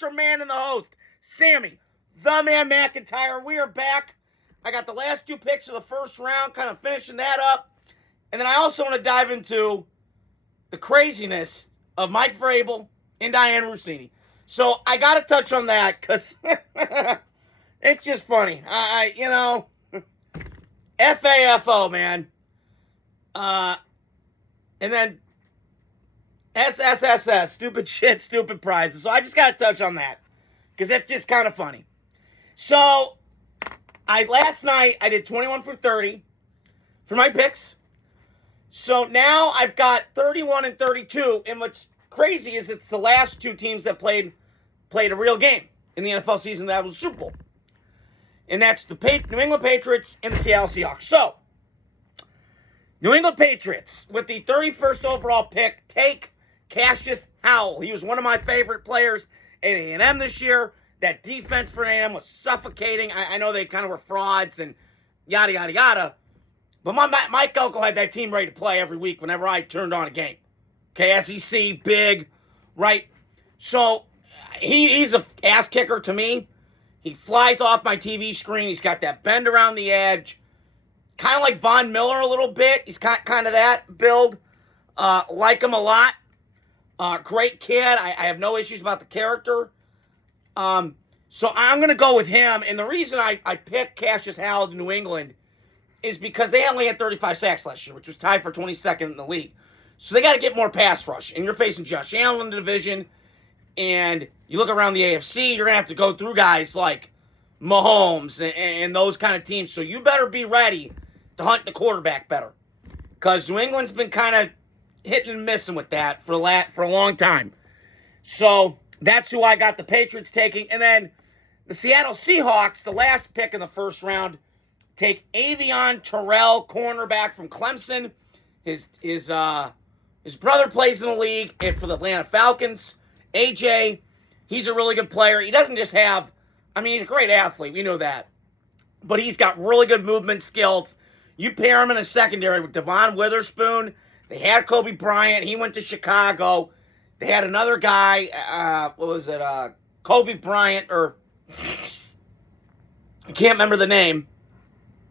your man and the host, Sammy, the man McIntyre. We are back. I got the last 2 picks of the first round, kind of finishing that up. And then I also want to dive into the craziness of Mike Vrabel and Dianna Russini. So I got to touch on that because it's just funny. FAFO, man. And then SSSS, stupid shit, stupid prizes. So I just got to touch on that because that's just kind of funny. So last night I did 21 for 30 for my picks. So now I've got 31 and 32. And what's crazy is it's the last 2 teams that played a real game in the NFL season. That was Super Bowl. And that's the New England Patriots and the Seattle Seahawks. So, New England Patriots, with the 31st overall pick, take Cassius Howell. He was one of my favorite players at A&M this year. That defense for A&M was suffocating. I know they kind of were frauds and yada, yada, yada. But Mike Elko had that team ready to play every week whenever I turned on a game. Okay, SEC, big, right? So, he's an ass kicker to me. He flies off my TV screen. He's got that bend around the edge. Kind of like Von Miller a little bit. He's got kind of that build. Like him a lot. Great kid. I have no issues about the character. So I'm going to go with him. And the reason I picked Cassius Howell to New England is because they only had 35 sacks last year, which was tied for 22nd in the league. So they got to get more pass rush. And you're facing Josh Allen in the division. And you look around the AFC, you're going to have to go through guys like Mahomes and those kind of teams. So you better be ready to hunt the quarterback better. Because New England's been kind of hitting and missing with that for a long time. So that's who I got the Patriots taking. And then the Seattle Seahawks, the last pick in the first round, take Avion Terrell, cornerback from Clemson. His brother plays in the league and for the Atlanta Falcons. AJ, he's a really good player. He doesn't just have, he's a great athlete. We know that. But he's got really good movement skills. You pair him in a secondary with Devon Witherspoon. They had Kobe Bryant. He went to Chicago. They had another guy, Kobe Bryant, or I can't remember the name.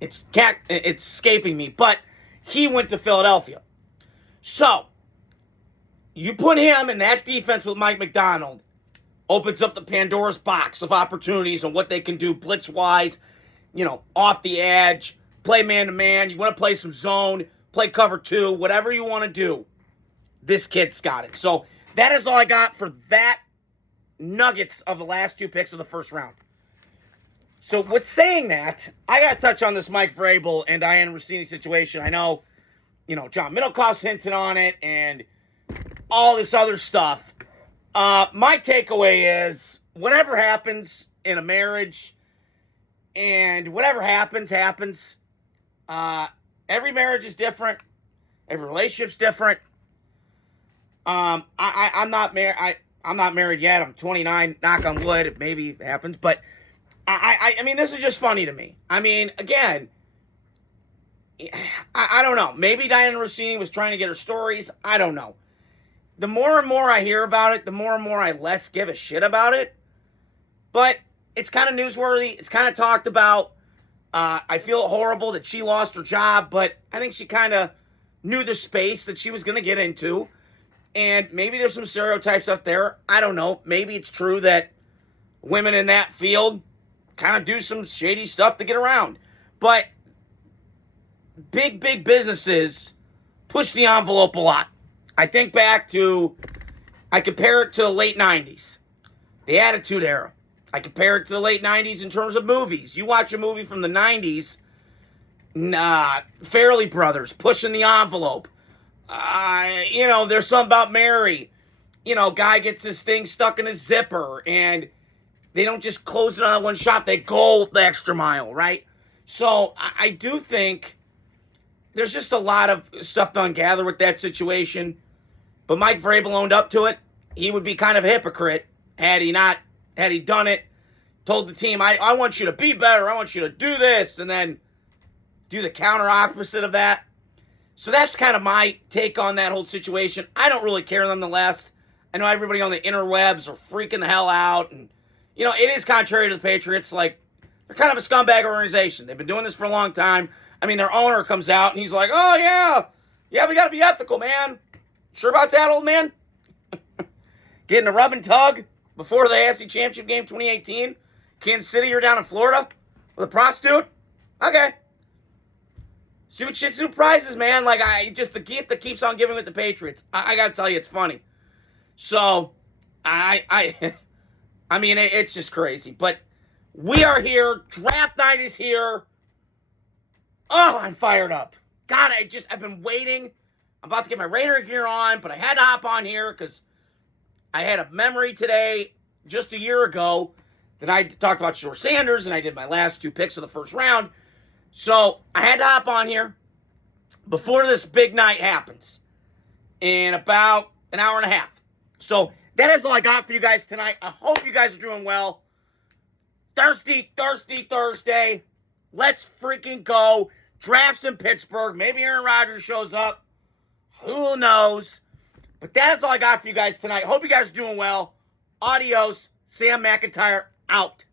It's escaping me. But he went to Philadelphia. So, you put him in that defense with Mike McDonald, opens up the Pandora's box of opportunities and what they can do blitz-wise, off the edge, play man-to-man. You want to play some zone, play cover 2, whatever you want to do. This kid's got it. So that is all I got for that nuggets of the last 2 picks of the first round. So with saying that, I got to touch on this Mike Vrabel and Dianna Russini situation. I know, John Middlecoff's hinted on it and all this other stuff. My takeaway is whatever happens in a marriage and whatever happens. Every marriage is different. Every relationship's different. I'm not married. I'm not married yet. I'm 29. Knock on wood. Maybe it happens. But I mean, this is just funny to me. Again, I don't know. Maybe Dianna Russini was trying to get her stories. I don't know. The more and more I hear about it, the more and more I less give a shit about it. But it's kind of newsworthy. It's kind of talked about. I feel horrible that she lost her job, but I think she kind of knew the space that she was going to get into. And maybe there's some stereotypes up there. I don't know. Maybe it's true that women in that field kind of do some shady stuff to get around. But big businesses push the envelope a lot. I think back to, I compare it to the late 90s, the Attitude Era. I compare it to the late 90s in terms of movies. You watch a movie from the 90s, Farrelly Brothers, pushing the envelope. There's something about Mary. Guy gets his thing stuck in his zipper, and they don't just close it on one shot. They go the extra mile, right? So I do think there's just a lot of stuff to ungather with that situation. But Mike Vrabel owned up to it. He would be kind of a hypocrite had he done it, told the team, I want you to be better, I want you to do this, and then do the counter opposite of that. So that's kind of my take on that whole situation. I don't really care nonetheless. I know everybody on the interwebs are freaking the hell out. And, you know, it is contrary to the Patriots. Like, they're kind of a scumbag organization. They've been doing this for a long time. I mean, their owner comes out and he's like, oh, yeah, we got to be ethical, man. Sure about that, old man? Getting a rub and tug before the AFC Championship game 2018. Kansas City, you're down in Florida with a prostitute? Okay. Stupid shit, stupid prizes, man. Like, the gift that keeps on giving with the Patriots. I got to tell you, it's funny. So, I mean, it's just crazy. But we are here. Draft night is here. Oh, I'm fired up. God, I've been waiting. I'm about to get my Raider gear on, but I had to hop on here because I had a memory today, just a year ago, that I talked about Shore Sanders, and I did my last 2 picks of the first round. So I had to hop on here before this big night happens in about an hour and a half. So that is all I got for you guys tonight. I hope you guys are doing well. Thirsty Thursday. Let's freaking go. Drafts in Pittsburgh. Maybe Aaron Rodgers shows up. Who knows? But that is all I got for you guys tonight. Hope you guys are doing well. Adios. Sam McIntyre out.